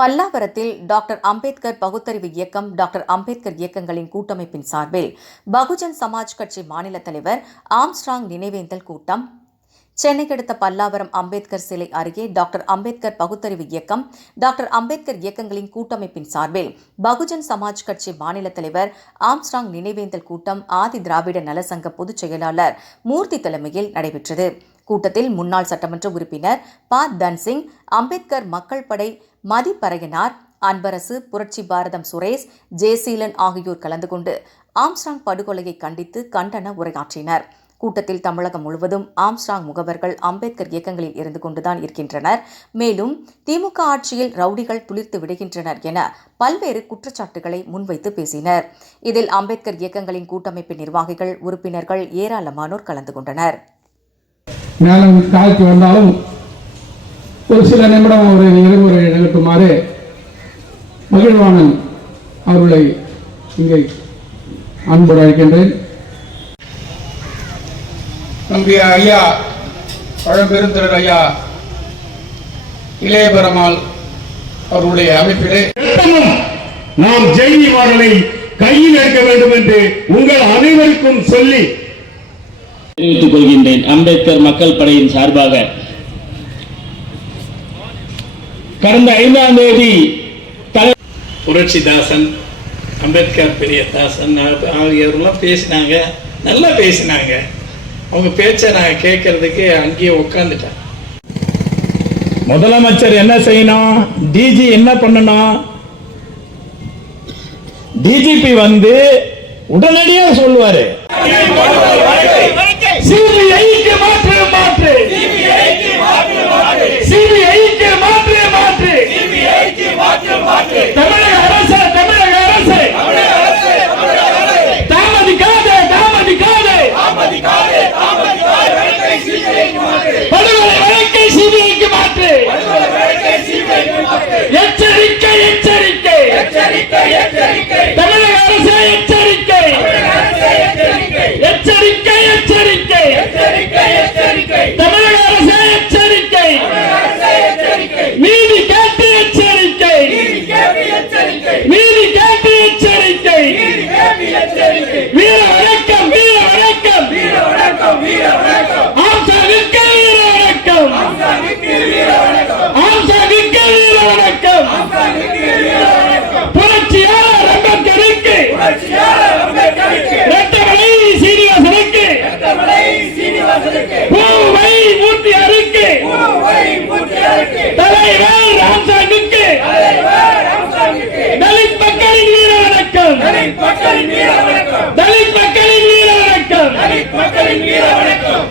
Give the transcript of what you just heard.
பல்லாவரத்தில் டாக்டர் அம்பேத்கர் பகுத்தறிவு இயக்கம் டாக்டர் அம்பேத்கர் இயக்கங்களின் கூட்டமைப்பின் சார்பில் பகுஜன் சமாஜ் கட்சி மாநில தலைவர் ஆம்ஸ்ட்ராங் நினைவேந்தல் கூட்டம். சென்னை அடுத்த பல்லாவரம் அம்பேத்கர் சிலை அருகே டாக்டர் அம்பேத்கர் பகுத்தறிவு இயக்கம் டாக்டர் அம்பேத்கர் இயக்கங்களின் கூட்டமைப்பின் சார்பில் பகுஜன் சமாஜ் கட்சி மாநில தலைவர் ஆம்ஸ்ட்ராங் நினைவேந்தல் கூட்டம் ஆதி திராவிட நலசங்க பொதுச் செயலாளர் மூர்த்தி தலைமையில் நடைபெற்றது. கூட்டத்தில் முன்னாள் சட்டமன்ற உறுப்பினர் ப. தன்சிங் அம்பேத்கர் மக்கள் படை மதிப்பறையனார் அன்பரசு புரட்சி பாரதம் சுரேஷ் ஜெயசீலன் ஆகியோர் கலந்து கொண்டு ஆம்ஸ்டாங் படுகொலையை கண்டித்து கண்டன உரையாற்றினர். கூட்டத்தில் தமிழகம் முழுவதும் ஆம்ஸ்டாங் முகவர்கள் அம்பேத்கர் இயக்கங்களில் இருந்து கொண்டுதான் இருக்கின்றனர். மேலும் திமுக ஆட்சியில் ரவுடிகள் துளிர்த்து விடுகின்றனர் என பல்வேறு குற்றச்சாட்டுகளை முன்வைத்து பேசினர். இதில் அம்பேத்கர் இயக்கங்களின் கூட்டமைப்பு நிர்வாகிகள் உறுப்பினர்கள் ஏராளமானோர் கலந்து கொண்டனர். மேலும் தாழ்த்தி வந்தாலும் ஒரு சில நிமிடம் அவரை இறைமுறை நிகழ்த்துமாறு மகிழ்வானன் அவர்களை இங்கே அன்போடு அழைக்கின்றேன். நம்முடைய ஐயா பழம்பெருந்தர் ஐயா இளைய பெருமாள் அவர்களுடைய அமைப்பிலே. நாம் ஜெய்தி மாடலை கையில் எடுக்க வேண்டும் என்று உங்கள் அனைவருக்கும் சொல்லி தெரிவித்துக் கொள்கின்றேன் அம்பேத்கர் மக்கள் படையின் சார்பாக. கடந்த ஐந்தாம் தேதி புரட்சிதாசன் அம்பேத்கர் பெரியதாசன் ஆ- ஆகியோரெல்லாம் பேசினாங்க. நல்லா பேசினாங்க. அவங்க பேச்சை நான் கேட்கறதுக்கு அங்கேயே உட்காந்துட்டேன் முதலமைச்சர் என்ன செய்யணும்? டிஜி என்ன பண்ணணும்? டிஜிபி வந்து உடனடியா சொல்லுவாரு. சிபிஐக்கு மாற்று மாற்று நீதி கேட்டு எச்சரிக்கை. வீர வணக்கம் வீர வணக்கம். வீர வணக்கம் வீர வணக்கம். புரட்சியாளர் அம்பேத்கருக்கு. ரெட்டமலை சீனிவாசனுக்கு. பூவை மூர்த்தி அருக்கு தலைவர் வணக்கம். தலித் மக்களின் வீர வணக்கம். தலித் மக்களின் வீர வணக்கம். தலித் மக்களின் வீர வணக்கம்.